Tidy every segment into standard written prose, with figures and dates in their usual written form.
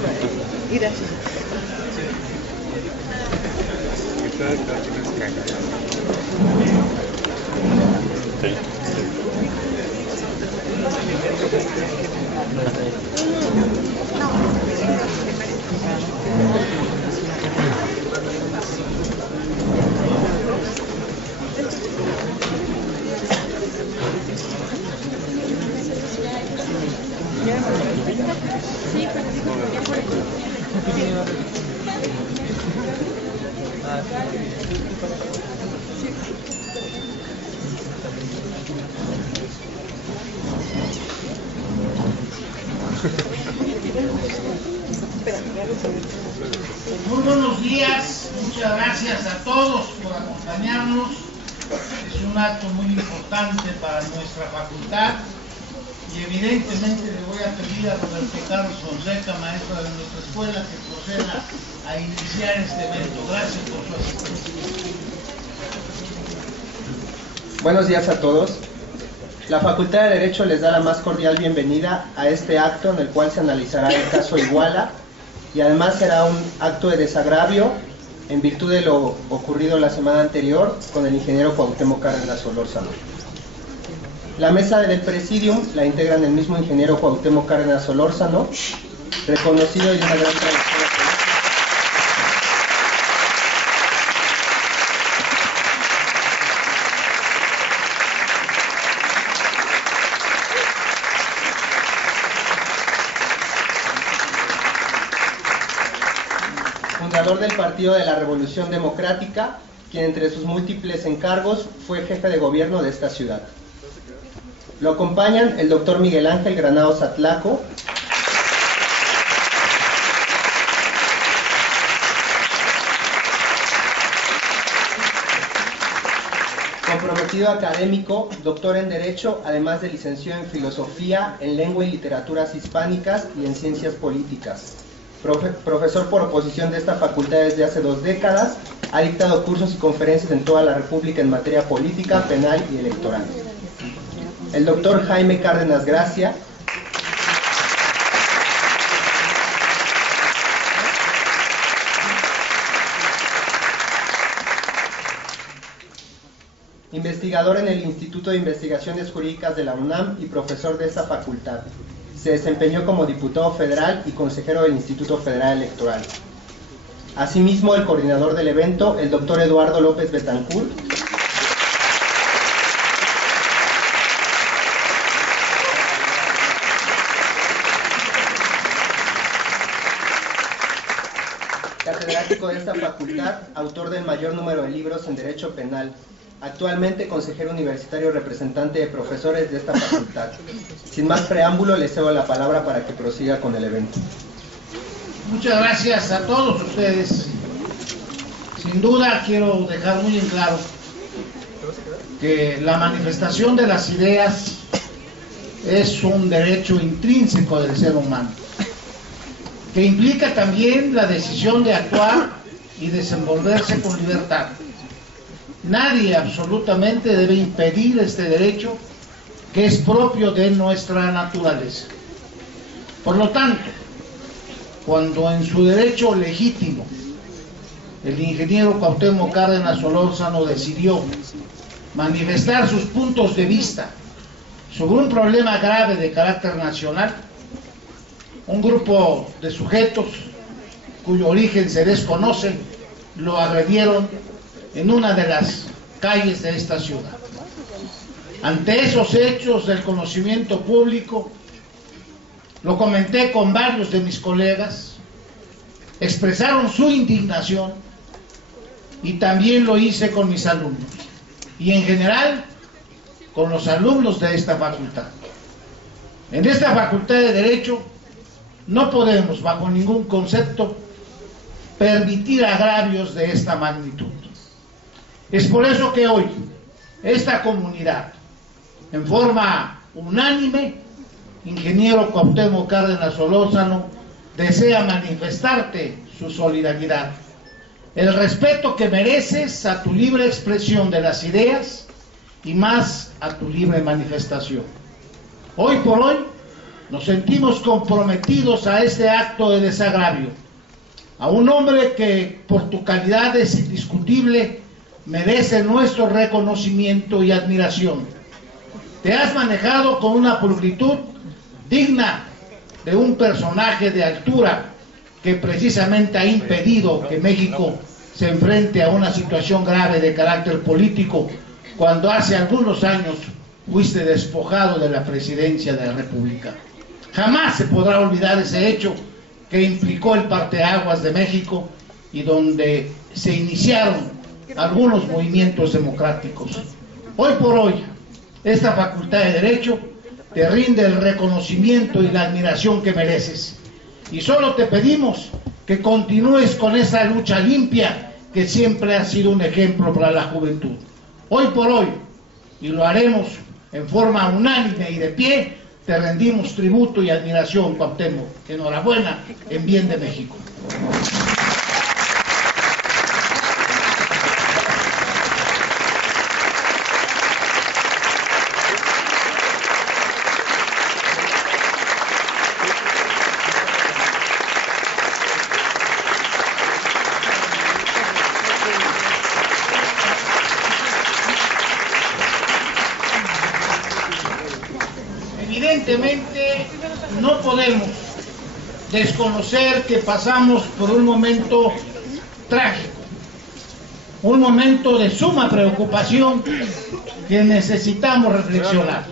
Gracias. Muy buenos días, muchas gracias a todos por acompañarnos. Es un acto muy importante para nuestra facultad y evidentemente le voy a pedir a Roberto Carlos Fonseca, maestro de nuestra escuela, que proceda a iniciar este evento. Gracias por su asistencia. Buenos días a todos. La Facultad de Derecho les da la más cordial bienvenida a este acto en el cual se analizará el caso Iguala y además será un acto de desagravio en virtud de lo ocurrido la semana anterior con el ingeniero Cuauhtémoc Cárdenas Solórzano. La mesa del Presidium la integran el mismo ingeniero Cuauhtémoc Cárdenas Solórzano, reconocido y de una gran trayectoria. Fundador del Partido de la Revolución Democrática, quien entre sus múltiples encargos fue jefe de gobierno de esta ciudad. Lo acompañan el doctor Miguel Ángel Granados Atlaco, comprometido académico, doctor en Derecho, además de licenciado en Filosofía, en Lengua y Literaturas Hispánicas y en Ciencias Políticas. Profesor por oposición de esta facultad desde hace 2 décadas, ha dictado cursos y conferencias en toda la República en materia política, penal y electoral. El doctor Jaime Cárdenas Gracia, investigador en el Instituto de Investigaciones Jurídicas de la UNAM y profesor de esta facultad. Se desempeñó como diputado federal y consejero del Instituto Federal Electoral. Asimismo, el coordinador del evento, el doctor Eduardo López Betancourt, catedrático de esta facultad, autor del mayor número de libros en Derecho Penal, actualmente consejero universitario representante de profesores de esta facultad. Sin más preámbulo, le cedo la palabra para que prosiga con el evento. Muchas gracias a todos ustedes. Sin duda quiero dejar muy en claro que la manifestación de las ideas es un derecho intrínseco del ser humano, que implica también la decisión de actuar y desenvolverse con libertad. Nadie absolutamente debe impedir este derecho que es propio de nuestra naturaleza. Por lo tanto, cuando en su derecho legítimo el ingeniero Cuauhtémoc Cárdenas Solórzano decidió manifestar sus puntos de vista sobre un problema grave de carácter nacional, un grupo de sujetos cuyo origen se desconoce lo agredieron en una de las calles de esta ciudad. Ante esos hechos del conocimiento público, lo comenté con varios de mis colegas, expresaron su indignación y también lo hice con mis alumnos y en general con los alumnos de esta facultad. En esta facultad de Derecho no podemos bajo ningún concepto permitir agravios de esta magnitud. Es por eso que hoy esta comunidad, en forma unánime, ingeniero Cuauhtémoc Cárdenas Solórzano, desea manifestarte su solidaridad, el respeto que mereces a tu libre expresión de las ideas y más a tu libre manifestación. Hoy por hoy, nos sentimos comprometidos a este acto de desagravio, a un hombre que por tu calidad es indiscutible merece nuestro reconocimiento y admiración. Te has manejado con una pulcritud digna de un personaje de altura que precisamente ha impedido que México se enfrente a una situación grave de carácter político cuando hace algunos años fuiste despojado de la presidencia de la República. Jamás se podrá olvidar ese hecho que implicó el parteaguas de México y donde se iniciaron algunos movimientos democráticos. Hoy por hoy, esta Facultad de Derecho te rinde el reconocimiento y la admiración que mereces. Y solo te pedimos que continúes con esa lucha limpia que siempre ha sido un ejemplo para la juventud. Hoy por hoy, y lo haremos en forma unánime y de pie, te rendimos tributo y admiración, Cuauhtémoc. Enhorabuena en bien de México. Evidentemente no podemos desconocer que pasamos por un momento trágico, un momento de suma preocupación que necesitamos reflexionar.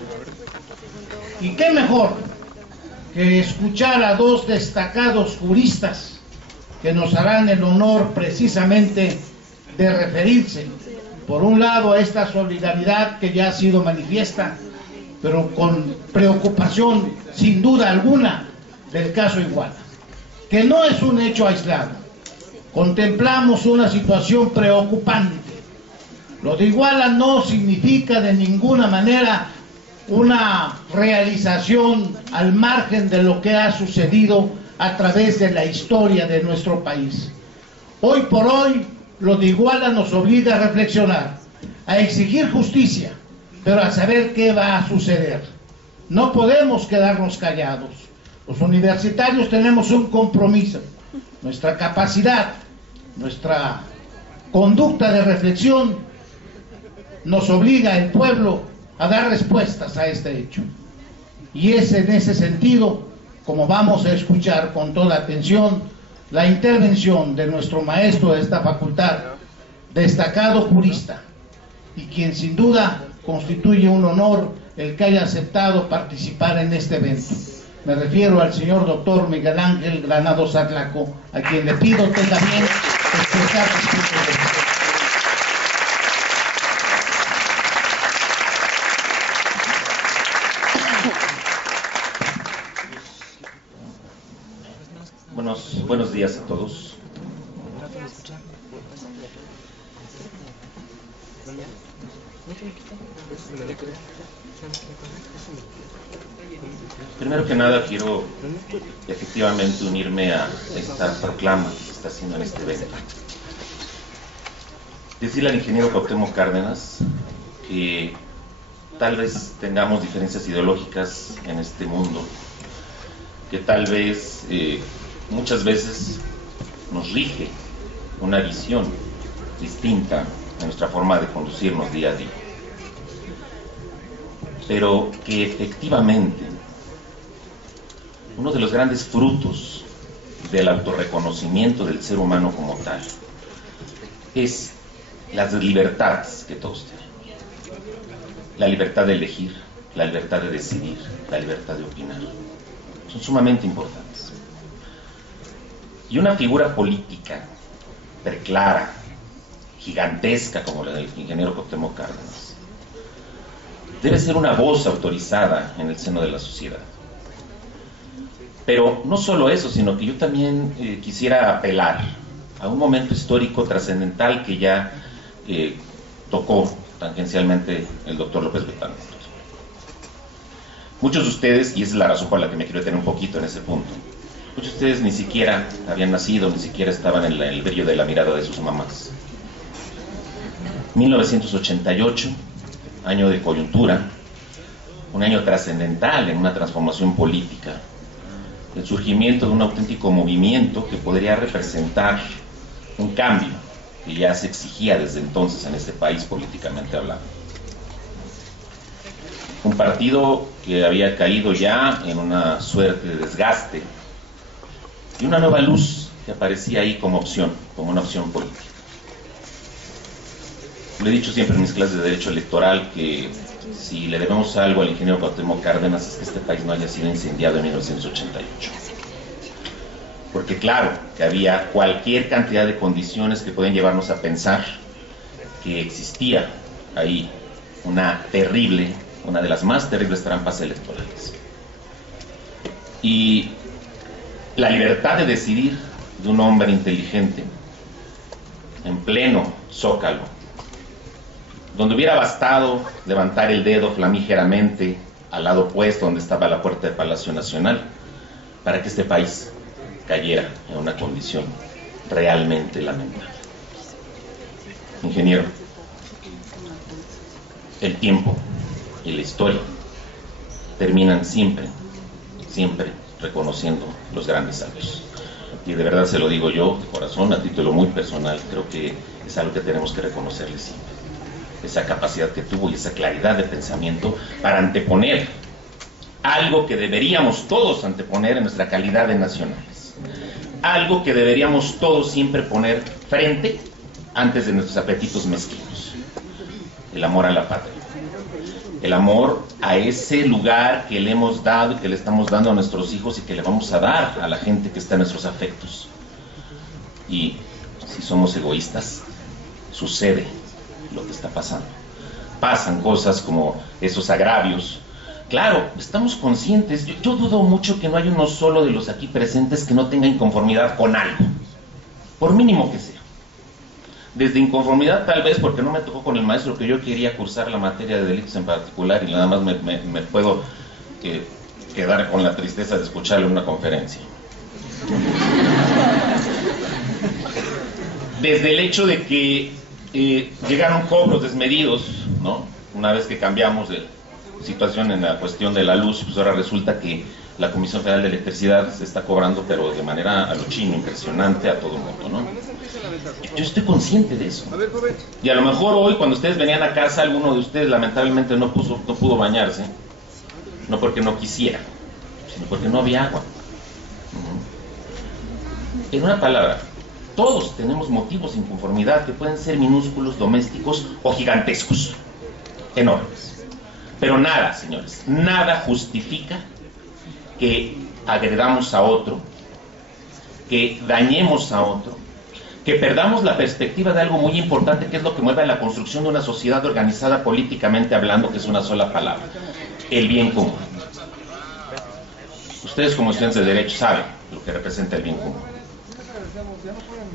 Y qué mejor que escuchar a dos destacados juristas que nos harán el honor precisamente de referirse, por un lado, a esta solidaridad que ya ha sido manifiesta, pero con preocupación, sin duda alguna, del caso Iguala, que no es un hecho aislado. Contemplamos una situación preocupante. Lo de Iguala no significa de ninguna manera una realización al margen de lo que ha sucedido a través de la historia de nuestro país. Hoy por hoy, lo de Iguala nos obliga a reflexionar, a exigir justicia, pero a saber qué va a suceder. No podemos quedarnos callados. Los universitarios tenemos un compromiso. Nuestra capacidad, nuestra conducta de reflexión nos obliga al pueblo a dar respuestas a este hecho. Y es en ese sentido como vamos a escuchar con toda atención la intervención de nuestro maestro de esta facultad, destacado jurista, y quien sin duda constituye un honor el que haya aceptado participar en este evento. Me refiero al señor doctor Miguel Ángel Granados Atlaco, a quien le pido tenga bien expresar sus puntos de vista. Buenos días a todos. Primero que nada quiero efectivamente unirme a esta proclama que se está haciendo en este evento. Decirle al ingeniero Cuauhtémoc Cárdenas que tal vez tengamos diferencias ideológicas en este mundo, que tal vez muchas veces nos rige una visión distinta a nuestra forma de conducirnos día a día, pero que efectivamente uno de los grandes frutos del autorreconocimiento del ser humano como tal es las libertades que todos tenemos: la libertad de elegir, la libertad de decidir, la libertad de opinar. Son sumamente importantes. Y una figura política preclara, gigantesca como la del ingeniero Cuauhtémoc Cárdenas, debe ser una voz autorizada en el seno de la sociedad. Pero no solo eso, sino que yo también quisiera apelar a un momento histórico trascendental que ya tocó tangencialmente el doctor López Beltrán. Muchos de ustedes, y esa es la razón por la que me quiero detener un poquito en ese punto, muchos de ustedes ni siquiera habían nacido, ni siquiera estaban en el brillo de la mirada de sus mamás. 1988, año de coyuntura, un año trascendental en una transformación política, el surgimiento de un auténtico movimiento que podría representar un cambio que ya se exigía desde entonces en este país políticamente hablando. Un partido que había caído ya en una suerte de desgaste y una nueva luz que aparecía ahí como opción, como una opción política. Lo he dicho siempre en mis clases de Derecho Electoral que si le debemos algo al ingeniero Cuauhtémoc Cárdenas es que este país no haya sido incendiado en 1988. Porque claro, que había cualquier cantidad de condiciones que pueden llevarnos a pensar que existía ahí una de las más terribles trampas electorales. Y la libertad de decidir de un hombre inteligente en pleno Zócalo, donde hubiera bastado levantar el dedo flamígeramente al lado opuesto donde estaba la puerta del Palacio Nacional para que este país cayera en una condición realmente lamentable. Ingeniero, el tiempo y la historia terminan siempre reconociendo los grandes actos. Y de verdad se lo digo yo, de corazón, a título muy personal, creo que es algo que tenemos que reconocerle siempre. Esa capacidad que tuvo y esa claridad de pensamiento para anteponer algo que deberíamos todos anteponer en nuestra calidad de nacionales. Algo que deberíamos todos siempre poner frente antes de nuestros apetitos mezquinos. El amor a la patria. El amor a ese lugar que le hemos dado y que le estamos dando a nuestros hijos y que le vamos a dar a la gente que está en nuestros afectos. Y si somos egoístas, sucede lo que está pasando. Pasan cosas como esos agravios. Claro, estamos conscientes. Yo dudo mucho que no haya uno solo de los aquí presentes que no tenga inconformidad con algo, por mínimo que sea. Desde inconformidad tal vez porque no me tocó con el maestro que yo quería cursar la materia de delitos en particular y nada más me puedo quedar con la tristeza de escucharlo en una conferencia. Desde el hecho de que llegaron cobros desmedidos, ¿no? Una vez que cambiamos de situación en la cuestión de la luz, pues ahora resulta que la Comisión Federal de Electricidad se está cobrando, pero de manera a lo chino, impresionante a todo el mundo, ¿no? Yo estoy consciente de eso. Y a lo mejor hoy, cuando ustedes venían a casa, alguno de ustedes lamentablemente no pudo bañarse, no porque no quisiera, sino porque no había agua. En una palabra, todos tenemos motivos de inconformidad que pueden ser minúsculos, domésticos o gigantescos, enormes. Pero nada, señores, nada justifica que agredamos a otro, que dañemos a otro, que perdamos la perspectiva de algo muy importante, que es lo que mueve a la construcción de una sociedad organizada políticamente hablando, que es una sola palabra: el bien común. Ustedes como estudiantes de Derecho saben lo que representa el bien común.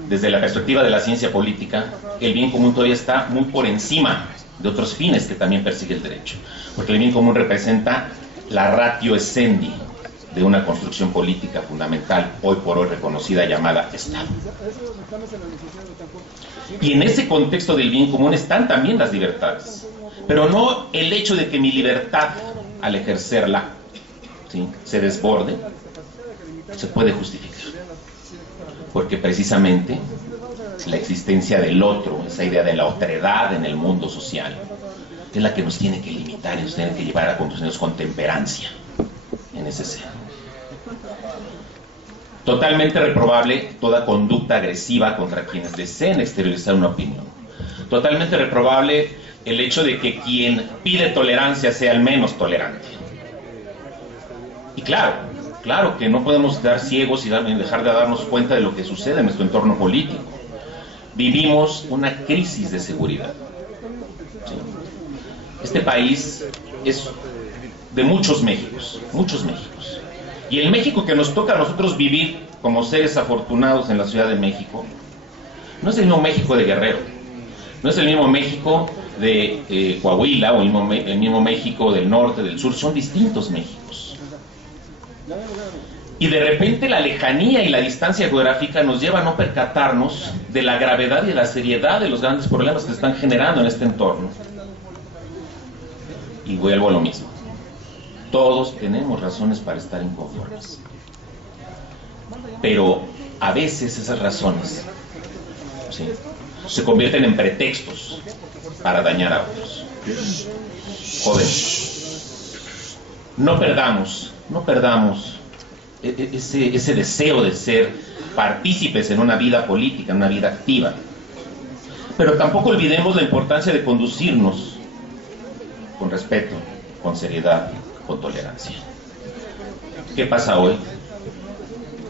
Desde la perspectiva de la ciencia política, el bien común todavía está muy por encima de otros fines que también persigue el derecho, porque el bien común representa la ratio essendi de una construcción política fundamental, hoy por hoy reconocida, llamada Estado. Y en ese contexto del bien común están también las libertades, pero no el hecho de que mi libertad, al ejercerla, ¿sí?, se desborde, se puede justificar, porque precisamente la existencia del otro, esa idea de la otredad en el mundo social, es la que nos tiene que limitar y nos tiene que llevar a conducirnos con temperancia en ese ser. Totalmente reprobable toda conducta agresiva contra quienes deseen exteriorizar una opinión. Totalmente reprobable el hecho de que quien pide tolerancia sea el menos tolerante. Y claro que no podemos estar ciegos y dejar de darnos cuenta de lo que sucede en nuestro entorno político. Vivimos una crisis de seguridad. ¿Sí? Este país es de muchos Méxicos. Y el México que nos toca a nosotros vivir como seres afortunados en la Ciudad de México no es el mismo México de Guerrero, no es el mismo México de Coahuila o el mismo México del norte, del sur. Son distintos Méxicos. Y de repente la lejanía y la distancia geográfica nos lleva a no percatarnos de la gravedad y de la seriedad de los grandes problemas que se están generando en este entorno. Y vuelvo a lo mismo. Todos tenemos razones para estar inconformes. Pero a veces esas razones, ¿sí?, se convierten en pretextos para dañar a otros. Joven, no perdamos ese deseo de ser partícipes en una vida política, en una vida activa. Pero tampoco olvidemos la importancia de conducirnos con respeto, con seriedad, con tolerancia. ¿Qué pasa hoy?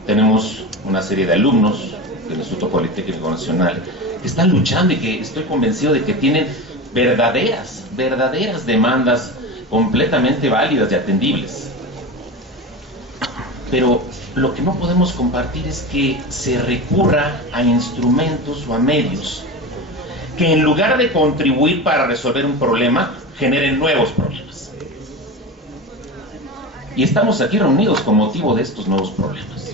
Tenemos una serie de alumnos del Instituto Politécnico Nacional que están luchando y que estoy convencido de que tienen verdaderas demandas completamente válidas y atendibles. Pero lo que no podemos compartir es que se recurra a instrumentos o a medios que, en lugar de contribuir para resolver un problema, generen nuevos problemas. Y estamos aquí reunidos con motivo de estos nuevos problemas.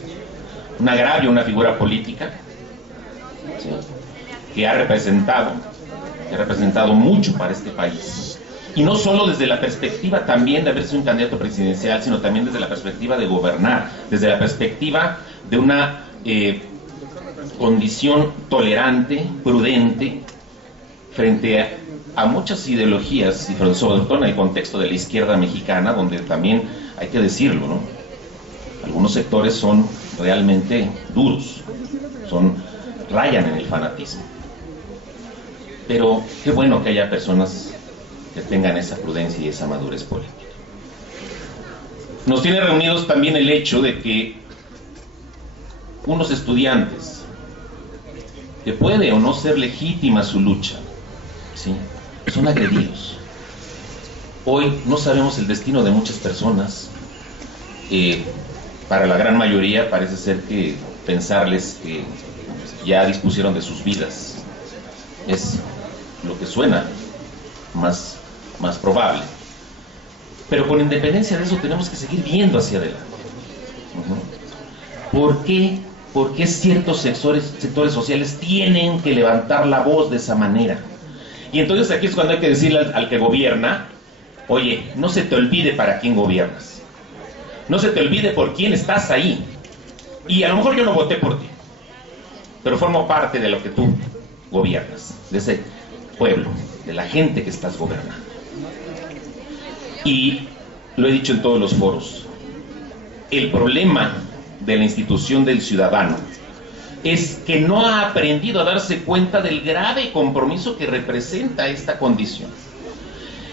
Un agravio, una figura política, ¿sí?, que ha representado mucho para este país. Y no solo desde la perspectiva también de haber sido un candidato presidencial, sino también desde la perspectiva de gobernar, desde la perspectiva de una condición tolerante, prudente, frente a muchas ideologías, y sobre todo en el contexto de la izquierda mexicana, donde también hay que decirlo, ¿no?, algunos sectores son realmente duros, rayan en el fanatismo. Pero qué bueno que haya personas que tengan esa prudencia y esa madurez política. Nos tiene reunidos también el hecho de que unos estudiantes, que puede o no ser legítima su lucha, ¿sí?, son agredidos. Hoy no sabemos el destino de muchas personas. Para la gran mayoría parece ser que pensarles que ya dispusieron de sus vidas es lo que suena más probable. Pero con independencia de eso tenemos que seguir viendo hacia adelante. ¿Por qué ciertos sectores sociales tienen que levantar la voz de esa manera? Y entonces aquí es cuando hay que decirle al que gobierna: oye, no se te olvide para quién gobiernas, no se te olvide por quién estás ahí. Y a lo mejor yo no voté por ti, pero formo parte de lo que tú gobiernas, de ese pueblo, de la gente que estás gobernando. Y lo he dicho en todos los foros, el problema de la institución del ciudadano es que no ha aprendido a darse cuenta del grave compromiso que representa esta condición,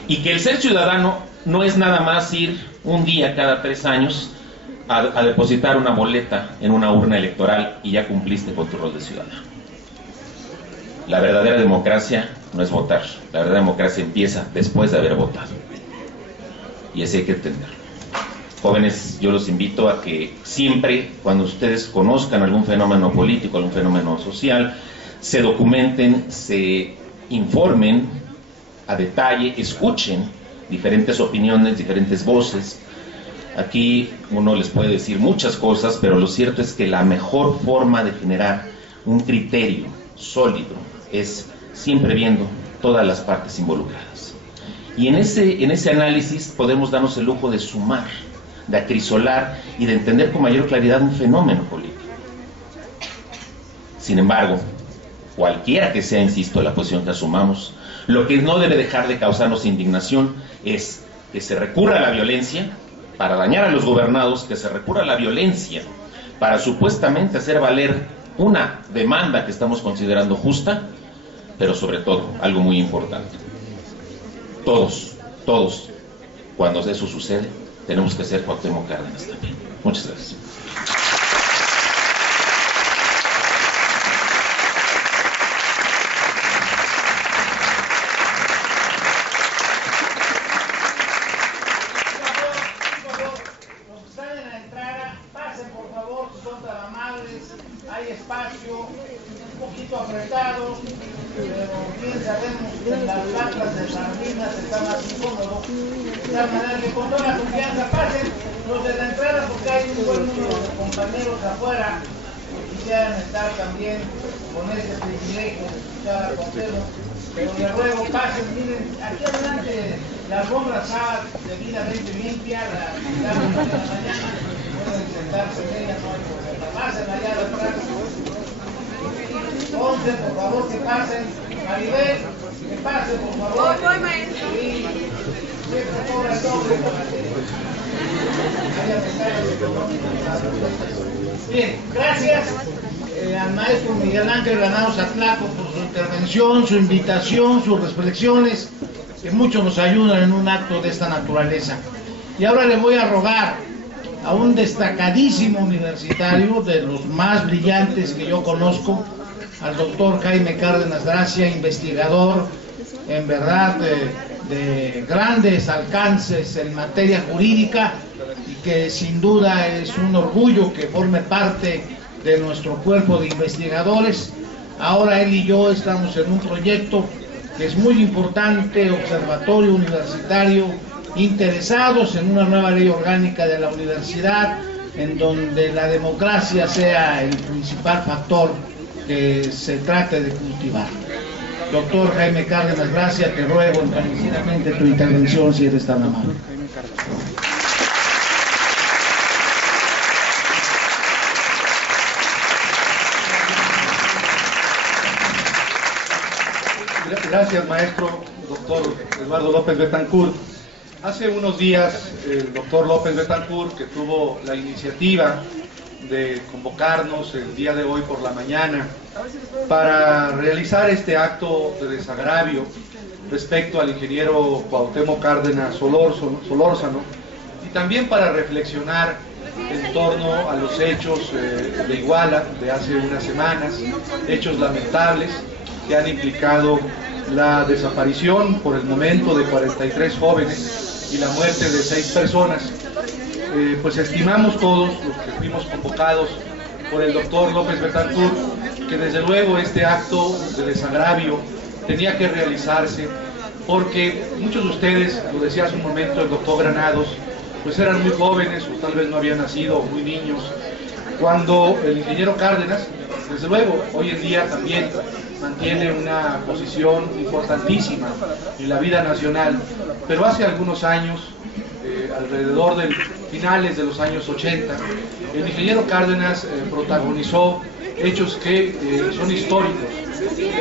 y que el ser ciudadano no es nada más ir un día cada 3 años a depositar una boleta en una urna electoral y ya cumpliste con tu rol de ciudadano. La verdadera democracia no es votar, la verdadera democracia empieza después de haber votado, y eso hay que entenderlo. Jóvenes, yo los invito a que siempre, cuando ustedes conozcan algún fenómeno político, algún fenómeno social, se documenten, se informen a detalle, escuchen diferentes opiniones, diferentes voces. Aquí uno les puede decir muchas cosas, pero lo cierto es que la mejor forma de generar un criterio sólido es siempre viendo todas las partes involucradas. Y en ese análisis podemos darnos el lujo de sumar, de acrisolar y de entender con mayor claridad un fenómeno político. Sin embargo, cualquiera que sea, insisto, la posición que asumamos, lo que no debe dejar de causarnos indignación es que se recurra a la violencia para dañar a los gobernados, que se recurra a la violencia para supuestamente hacer valer una demanda que estamos considerando justa, pero sobre todo, algo muy importante, todos, cuando eso sucede, tenemos que ser Cuauhtémoc Cárdenas también. Muchas gracias. Hay espacio, un poquito apretado, pero bien sabemos que en las latas de sardinas está más incómodo. De tal manera que con toda la confianza pasen los de la entrada, porque hay un buen número de compañeros afuera quisieran estar también con este privilegio de escuchar a Cuauhtémoc, pero les ruego, pasen, miren, aquí adelante la alfombra está debidamente limpia, la quitamos de la mañana, pueden sentarse en ella, no hay problema, pasen allá atrás. Ponce, por favor, que pasen. Maribel, que pasen, por favor. Voy, maestro. Y siempre cobra el doble para que haya descargas económicas. Bien, gracias al maestro Miguel Ángel Granados Atlaco por su intervención, su invitación, sus reflexiones, que mucho nos ayudan en un acto de esta naturaleza. Y ahora le voy a rogar a un destacadísimo universitario, de los más brillantes que yo conozco, al doctor Jaime Cárdenas Gracia, investigador en verdad de grandes alcances en materia jurídica y que sin duda es un orgullo que forme parte de nuestro cuerpo de investigadores. Ahora él y yo estamos en un proyecto que es muy importante, observatorio universitario, interesados en una nueva ley orgánica de la universidad, en donde la democracia sea el principal factor que se trate de cultivar. Doctor Jaime Cárdenas Gracia, te ruego encarecidamente tu intervención, si eres tan amable. Gracias, maestro, doctor Eduardo López Betancourt. Hace unos días, el doctor López Betancourt, que tuvo la iniciativa de convocarnos el día de hoy por la mañana para realizar este acto de desagravio respecto al ingeniero Cuauhtémoc Cárdenas Solórzano, y también para reflexionar en torno a los hechos de Iguala de hace unas semanas, hechos lamentables que han implicado la desaparición por el momento de 43 jóvenes y la muerte de 6 personas. Pues estimamos todos los que fuimos convocados por el doctor López Betancourt que desde luego este acto de desagravio tenía que realizarse, porque muchos de ustedes, lo decía hace un momento el doctor Granados, pues eran muy jóvenes o tal vez no habían nacido, muy niños, cuando el ingeniero Cárdenas, desde luego, hoy en día también mantiene una posición importantísima en la vida nacional, pero hace algunos años, alrededor de finales de los años 80, el ingeniero Cárdenas protagonizó hechos que son históricos,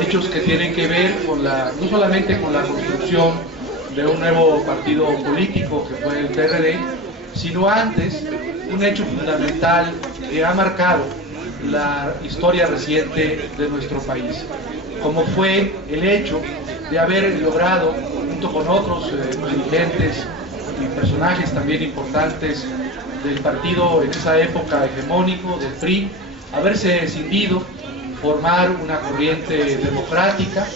hechos que tienen que ver con no solamente con la construcción de un nuevo partido político que fue el PRD, sino antes un hecho fundamental que ha marcado la historia reciente de nuestro país, como fue el hecho de haber logrado, junto con otros dirigentes y personajes también importantes del partido en esa época hegemónico, del PRI, haberse escindido, formar una corriente democrática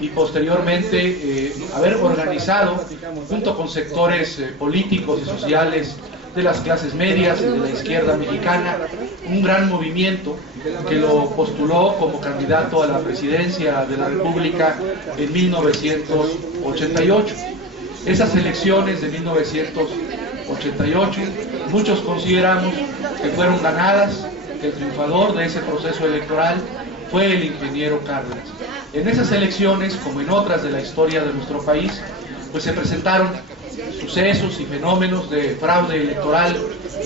y posteriormente haber organizado, junto con sectores políticos y sociales de las clases medias y de la izquierda mexicana, un gran movimiento que lo postuló como candidato a la presidencia de la República en 1988. Esas elecciones de 1988, muchos consideramos que fueron ganadas, que el triunfador de ese proceso electoral fue el ingeniero Cárdenas. En esas elecciones, como en otras de la historia de nuestro país, pues se presentaron sucesos y fenómenos de fraude electoral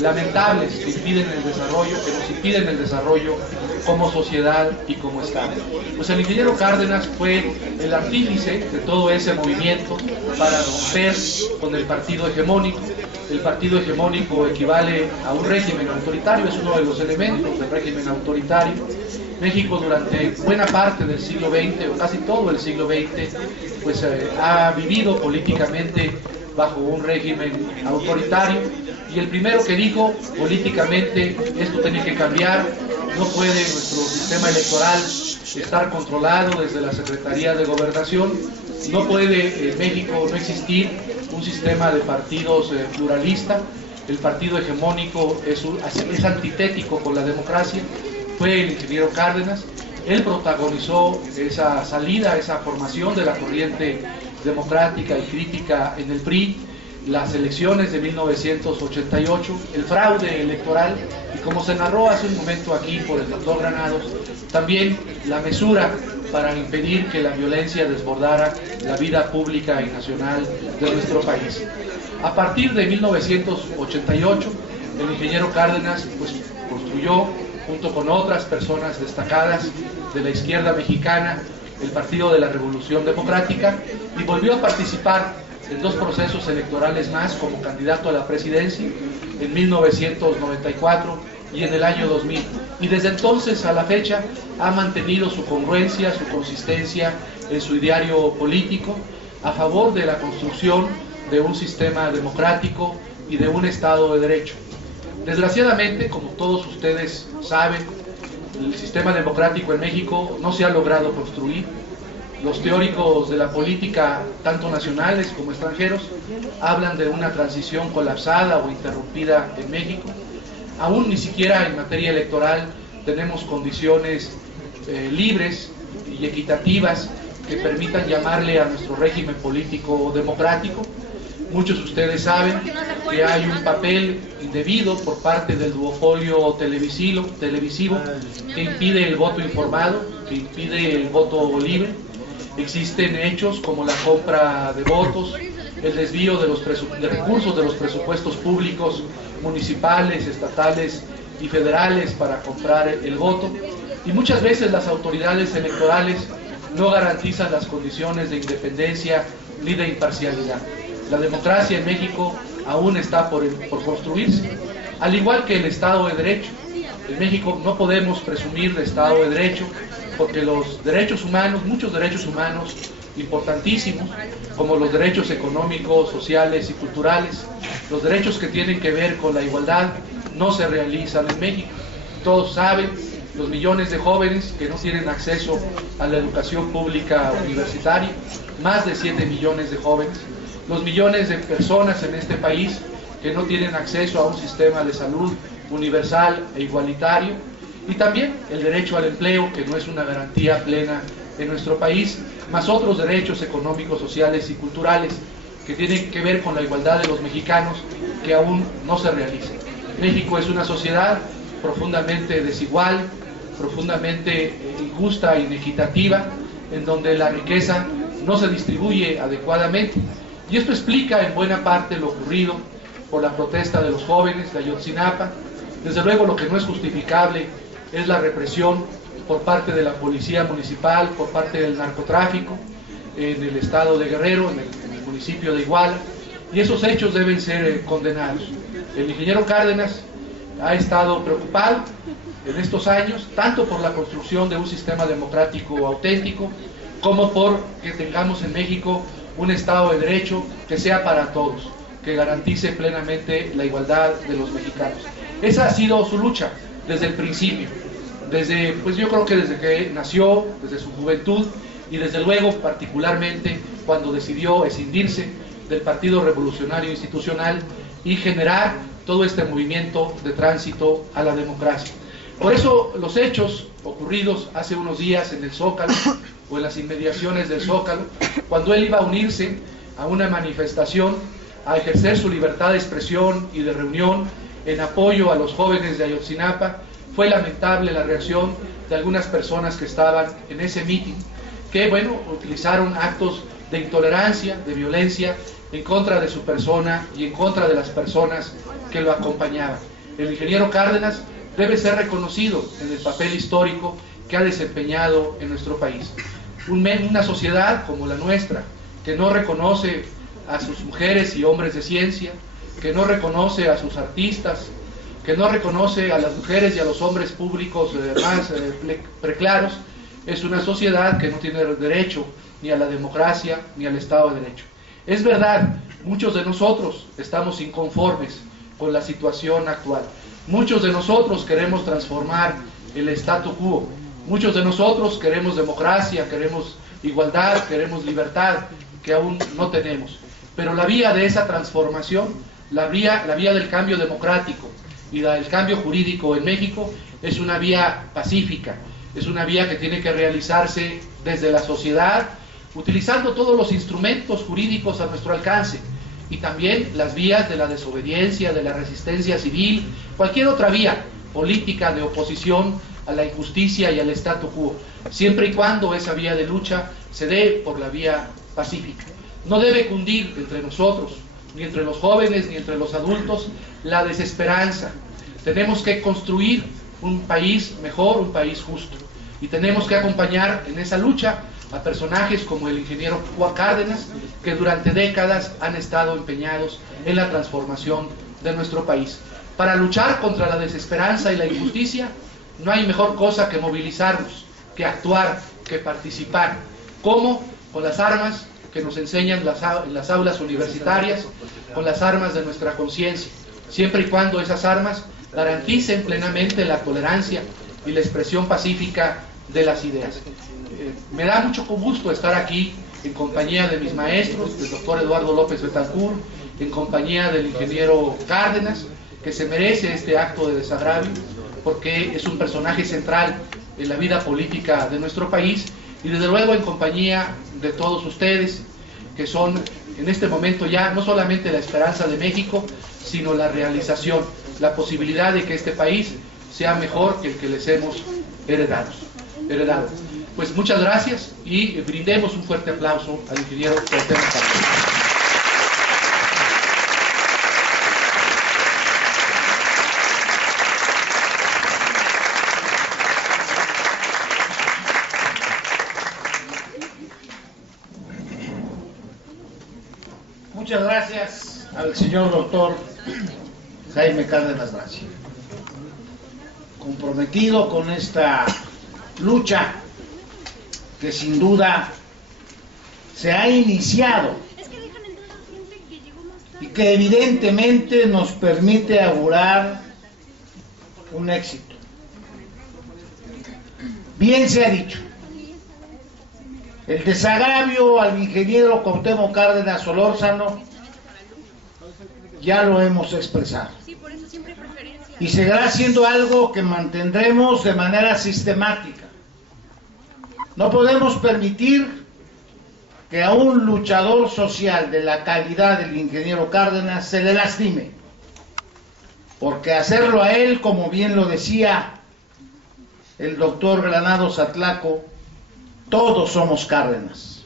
lamentables que impiden el desarrollo, que nos impiden el desarrollo como sociedad y como Estado. Pues el ingeniero Cárdenas fue el artífice de todo ese movimiento para romper con el partido hegemónico. El partido hegemónico equivale a un régimen autoritario, es uno de los elementos del régimen autoritario. México durante buena parte del siglo XX, o casi todo el siglo XX, pues ha vivido políticamente bajo un régimen autoritario, y el primero que dijo políticamente esto tiene que cambiar, no puede nuestro sistema electoral estar controlado desde la Secretaría de Gobernación, no puede en México no existir un sistema de partidos pluralista, el partido hegemónico es antitético con la democracia. Fue el ingeniero Cárdenas, él protagonizó esa salida, esa formación de la corriente democrática y crítica en el PRI, las elecciones de 1988, el fraude electoral y, como se narró hace un momento aquí por el doctor Granados, también la mesura para impedir que la violencia desbordara la vida pública y nacional de nuestro país. A partir de 1988, el ingeniero Cárdenas pues, construyó, junto con otras personas destacadas de la izquierda mexicana, el Partido de la Revolución Democrática, y volvió a participar en 2 procesos electorales más como candidato a la presidencia, en 1994 y en el año 2000. Y desde entonces a la fecha ha mantenido su congruencia, su consistencia en su ideario político a favor de la construcción de un sistema democrático y de un Estado de Derecho. Desgraciadamente, como todos ustedes saben, el sistema democrático en México no se ha logrado construir. Los teóricos de la política, tanto nacionales como extranjeros, hablan de una transición colapsada o interrumpida en México. Aún ni siquiera en materia electoral tenemos condiciones libres y equitativas que permitan llamarle a nuestro régimen político democrático. Muchos de ustedes saben que hay un papel indebido por parte del duopolio televisivo que impide el voto informado, que impide el voto libre. Existen hechos como la compra de votos, el desvío de recursos de los presupuestos públicos, municipales, estatales y federales para comprar el voto, y muchas veces las autoridades electorales no garantizan las condiciones de independencia ni de imparcialidad. La democracia en México aún está por construirse, al igual que el Estado de Derecho. En México no podemos presumir de Estado de Derecho porque los derechos humanos, muchos derechos humanos importantísimos, como los derechos económicos, sociales y culturales, los derechos que tienen que ver con la igualdad, no se realizan en México. Todos saben los millones de jóvenes que no tienen acceso a la educación pública universitaria, más de 7 millones de jóvenes, los millones de personas en este país que no tienen acceso a un sistema de salud universal e igualitario, y también el derecho al empleo, que no es una garantía plena en nuestro país, más otros derechos económicos, sociales y culturales que tienen que ver con la igualdad de los mexicanos, que aún no se realizan. México es una sociedad profundamente desigual, profundamente injusta e inequitativa, en donde la riqueza no se distribuye adecuadamente, y esto explica en buena parte lo ocurrido por la protesta de los jóvenes de Ayotzinapa. Desde luego, lo que no es justificable es la represión por parte de la policía municipal, por parte del narcotráfico en el estado de Guerrero, en el municipio de Iguala, y esos hechos deben ser condenados. El ingeniero Cárdenas ha estado preocupado en estos años tanto por la construcción de un sistema democrático auténtico como por que tengamos en México un Estado de Derecho que sea para todos, que garantice plenamente la igualdad de los mexicanos. Esa ha sido su lucha desde el principio, pues yo creo que desde que nació, desde su juventud, y desde luego particularmente cuando decidió escindirse del Partido Revolucionario Institucional y generar todo este movimiento de tránsito a la democracia. Por eso los hechos ocurridos hace unos días en el Zócalo o en las inmediaciones del Zócalo, cuando él iba a unirse a una manifestación, a ejercer su libertad de expresión y de reunión en apoyo a los jóvenes de Ayotzinapa, fue lamentable la reacción de algunas personas que estaban en ese mitin, que utilizaron actos de intolerancia, de violencia en contra de su persona y en contra de las personas que lo acompañaban. El ingeniero Cárdenas debe ser reconocido en el papel histórico que ha desempeñado en nuestro país. Una sociedad como la nuestra, que no reconoce a sus mujeres y hombres de ciencia, que no reconoce a sus artistas, que no reconoce a las mujeres y a los hombres públicos más preclaros, es una sociedad que no tiene derecho ni a la democracia ni al Estado de Derecho. Es verdad, muchos de nosotros estamos inconformes con la situación actual. Muchos de nosotros queremos transformar el statu quo. Muchos de nosotros queremos democracia, queremos igualdad, queremos libertad, que aún no tenemos. Pero la vía de esa transformación, la vía del cambio democrático y del cambio jurídico en México es una vía pacífica, es una vía que tiene que realizarse desde la sociedad, utilizando todos los instrumentos jurídicos a nuestro alcance, y también las vías de la desobediencia, de la resistencia civil, cualquier otra vía política de oposición a la injusticia y al statu quo, siempre y cuando esa vía de lucha se dé por la vía pacífica. No debe cundir entre nosotros, ni entre los jóvenes, ni entre los adultos, la desesperanza. Tenemos que construir un país mejor, un país justo, y tenemos que acompañar en esa lucha a personajes como el ingeniero Cárdenas, que durante décadas han estado empeñados en la transformación de nuestro país. Para luchar contra la desesperanza y la injusticia, no hay mejor cosa que movilizarnos, que actuar, que participar. ¿Cómo? Con las armas que nos enseñan en las aulas universitarias, con las armas de nuestra conciencia, siempre y cuando esas armas garanticen plenamente la tolerancia y la expresión pacífica de las ideas. Me da mucho gusto estar aquí en compañía de mis maestros, del doctor Eduardo López Betancourt, en compañía del ingeniero Cárdenas, que se merece este acto de desagravio, porque es un personaje central en la vida política de nuestro país, y desde luego en compañía de todos ustedes, que son en este momento ya no solamente la esperanza de México, sino la realización, la posibilidad de que este país sea mejor que el que les hemos heredado. Pues muchas gracias y brindemos un fuerte aplauso al ingeniero Cuauhtémoc Cárdenas. Muchas gracias al señor doctor Jaime Cárdenas Gracia, comprometido con esta lucha que sin duda se ha iniciado y que evidentemente nos permite augurar un éxito. Bien se ha dicho, el desagravio al ingeniero Cuauhtémoc Cárdenas Solórzano ya lo hemos expresado y seguirá siendo algo que mantendremos de manera sistemática. No podemos permitir que a un luchador social de la calidad del ingeniero Cárdenas se le lastime, porque hacerlo a él, como bien lo decía el doctor Granados Atlaco, todos somos Cárdenas,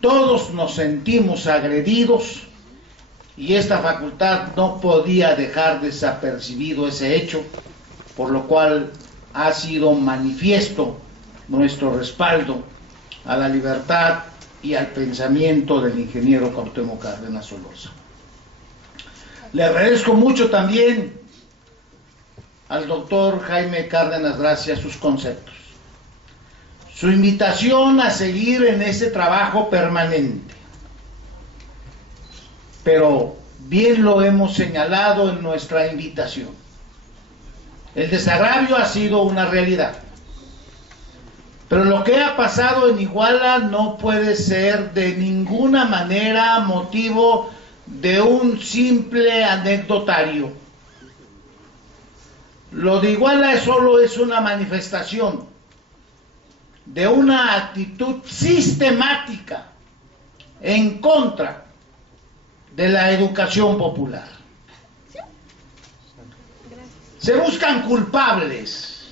todos nos sentimos agredidos, y esta facultad no podía dejar desapercibido ese hecho, por lo cual ha sido manifiesto nuestro respaldo a la libertad y al pensamiento del ingeniero Cuauhtémoc Cárdenas Solórzano. Le agradezco mucho también al doctor Jaime Cárdenas Gracia sus conceptos, su invitación a seguir en ese trabajo permanente. Pero bien lo hemos señalado en nuestra invitación. El desagravio ha sido una realidad. Pero lo que ha pasado en Iguala no puede ser de ninguna manera motivo de un simple anecdotario. Lo de Iguala solo es una manifestación de una actitud sistemática en contra de la educación popular. Se buscan culpables,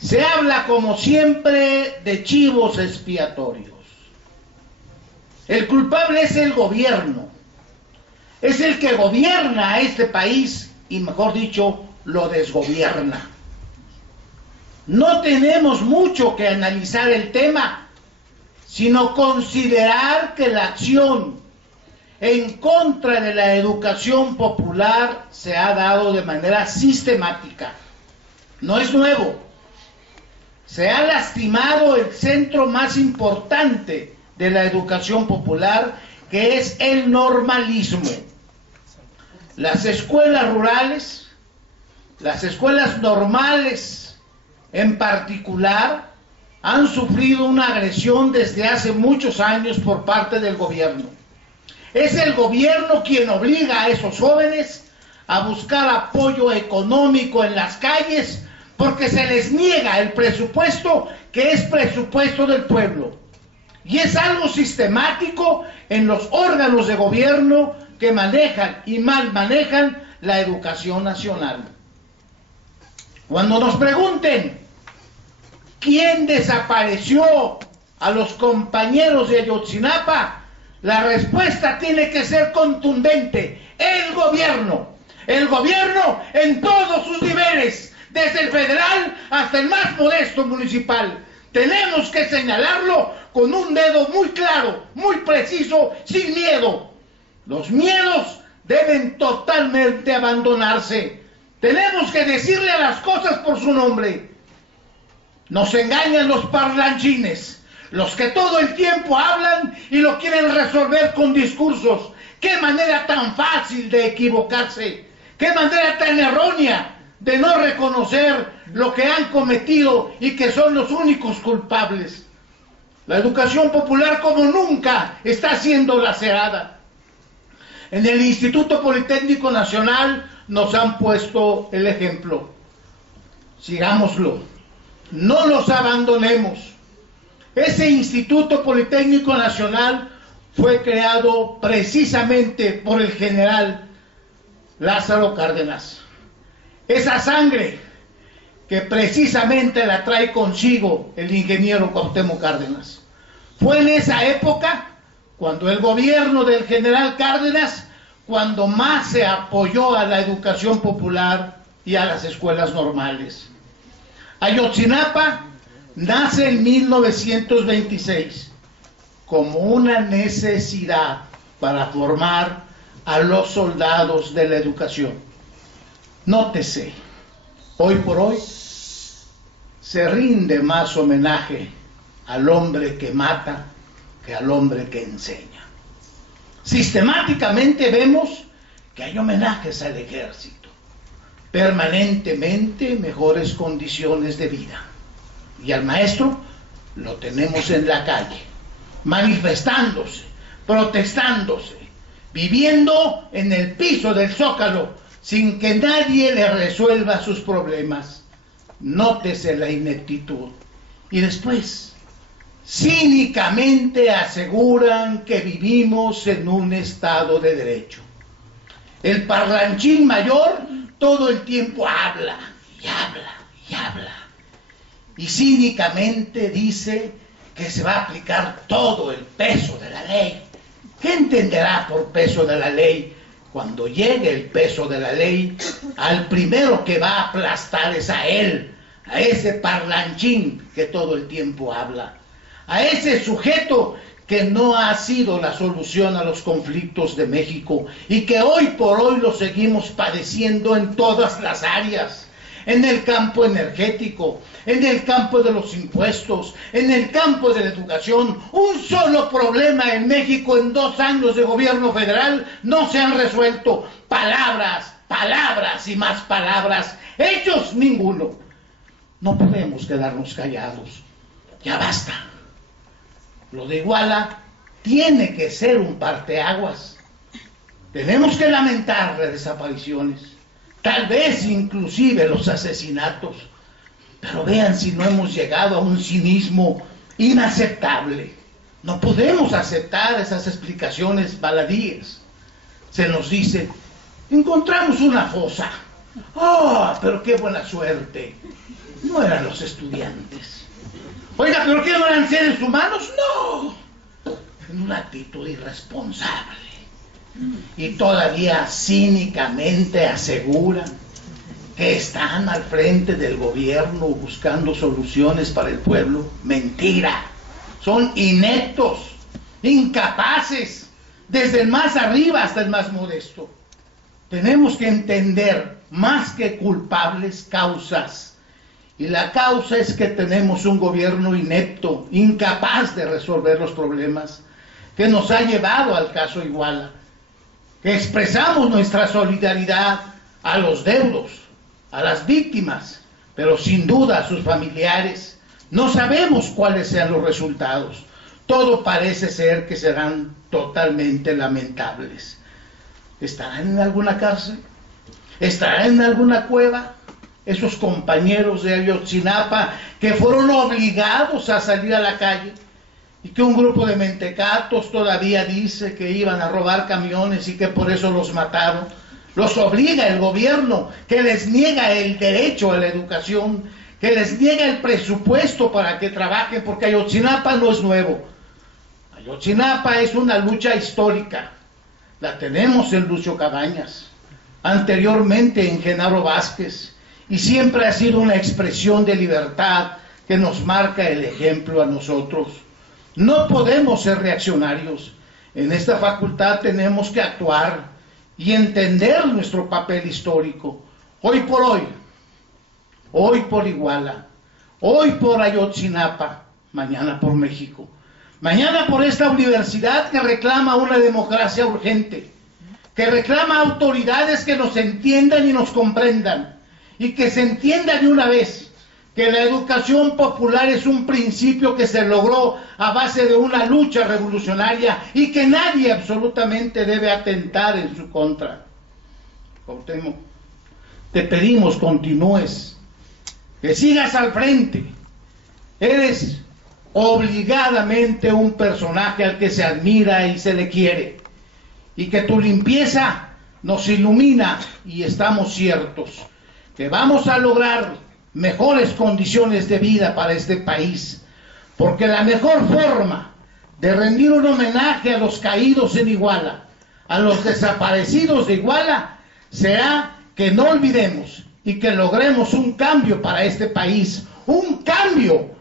se habla como siempre de chivos expiatorios. El culpable es el gobierno, es el que gobierna a este país y, mejor dicho, lo desgobierna. No tenemos mucho que analizar el tema, sino considerar que la acción en contra de la educación popular se ha dado de manera sistemática. No es nuevo. Se ha lastimado el centro más importante de la educación popular, que es el normalismo. Las escuelas rurales, las escuelas normales en particular, han sufrido una agresión desde hace muchos años por parte del gobierno. Es el gobierno quien obliga a esos jóvenes a buscar apoyo económico en las calles, porque se les niega el presupuesto, que es presupuesto del pueblo. y es algo sistemático en los órganos de gobierno que manejan y mal manejan la educación nacional. Cuando nos pregunten quién desapareció a los compañeros de Ayotzinapa, la respuesta tiene que ser contundente: el gobierno. El gobierno en todos sus niveles, desde el federal hasta el más modesto municipal. Tenemos que señalarlo con un dedo muy claro, muy preciso, sin miedo. Los miedos deben totalmente abandonarse. Tenemos que decirle a las cosas por su nombre. Nos engañan los parlanchines, los que todo el tiempo hablan y lo quieren resolver con discursos. ¡Qué manera tan fácil de equivocarse! ¡Qué manera tan errónea de no reconocer lo que han cometido y que son los únicos culpables! La educación popular como nunca está siendo lacerada. En el Instituto Politécnico Nacional nos han puesto el ejemplo. Sigámoslo. No los abandonemos. Ese Instituto Politécnico Nacional fue creado precisamente por el general Lázaro Cárdenas. Esa sangre que precisamente la trae consigo el ingeniero Cuauhtémoc Cárdenas. Fue en esa época, cuando el gobierno del general Cárdenas, cuando más se apoyó a la educación popular y a las escuelas normales. Ayotzinapa nace en 1926 como una necesidad para formar a los soldados de la educación. Nótese, hoy por hoy se rinde más homenaje al hombre que mata que al hombre que enseña. Sistemáticamente vemos que hay homenajes al ejército, permanentemente mejores condiciones de vida, y al maestro lo tenemos en la calle, manifestándose, protestándose, viviendo en el piso del Zócalo sin que nadie le resuelva sus problemas. Nótese la ineptitud. Y después, cínicamente aseguran que vivimos en un Estado de Derecho. El parlanchín mayor todo el tiempo habla y habla y habla. Y cínicamente dice que se va a aplicar todo el peso de la ley. ¿Qué entenderá por peso de la ley? Cuando llegue el peso de la ley, al primero que va a aplastar es a él, a ese parlanchín que todo el tiempo habla, a ese sujeto que no ha sido la solución a los conflictos de México y que hoy por hoy lo seguimos padeciendo en todas las áreas, en el campo energético, en el campo de los impuestos, en el campo de la educación. Un solo problema en México en 2 años de gobierno federal no se han resuelto. Palabras, palabras y más palabras, hechos ninguno. No podemos quedarnos callados. Ya basta. Lo de Iguala tiene que ser un parteaguas. Tenemos que lamentar las desapariciones, tal vez inclusive los asesinatos, pero vean si no hemos llegado a un cinismo inaceptable. No podemos aceptar esas explicaciones baladíes. Se nos dice, encontramos una fosa. ¡Oh, pero qué buena suerte! No eran los estudiantes. Oiga, ¿pero qué no eran seres humanos? No. En una actitud irresponsable. Y todavía cínicamente aseguran que están al frente del gobierno buscando soluciones para el pueblo. Mentira. Son ineptos, incapaces, desde el más arriba hasta el más modesto. Tenemos que entender más que culpables causas. Y la causa es que tenemos un gobierno inepto, incapaz de resolver los problemas, que nos ha llevado al caso Iguala, que expresamos nuestra solidaridad a los deudos, a las víctimas, pero sin duda a sus familiares. No sabemos cuáles sean los resultados. Todo parece ser que serán totalmente lamentables. ¿Estarán en alguna cárcel? ¿Estarán en alguna cueva? Esos compañeros de Ayotzinapa que fueron obligados a salir a la calle, y que un grupo de mentecatos todavía dice que iban a robar camiones y que por eso los mataron. Los obliga el gobierno, que les niega el derecho a la educación, que les niega el presupuesto para que trabajen, porque Ayotzinapa no es nuevo. Ayotzinapa es una lucha histórica. La tenemos en Lucio Cabañas, anteriormente en Genaro Vázquez, y siempre ha sido una expresión de libertad que nos marca el ejemplo a nosotros. No podemos ser reaccionarios. En esta facultad tenemos que actuar y entender nuestro papel histórico. Hoy por Iguala, hoy por Ayotzinapa, mañana por México, mañana por esta universidad que reclama una democracia urgente, que reclama autoridades que nos entiendan y nos comprendan, y que se entienda de una vez que la educación popular es un principio que se logró a base de una lucha revolucionaria y que nadie absolutamente debe atentar en su contra. Cuauhtémoc, te pedimos continúes, que sigas al frente. Eres obligadamente un personaje al que se admira y se le quiere, y que tu limpieza nos ilumina, y estamos ciertos que vamos a lograr mejores condiciones de vida para este país, porque la mejor forma de rendir un homenaje a los caídos en Iguala, a los desaparecidos de Iguala, será que no olvidemos y que logremos un cambio para este país, un cambio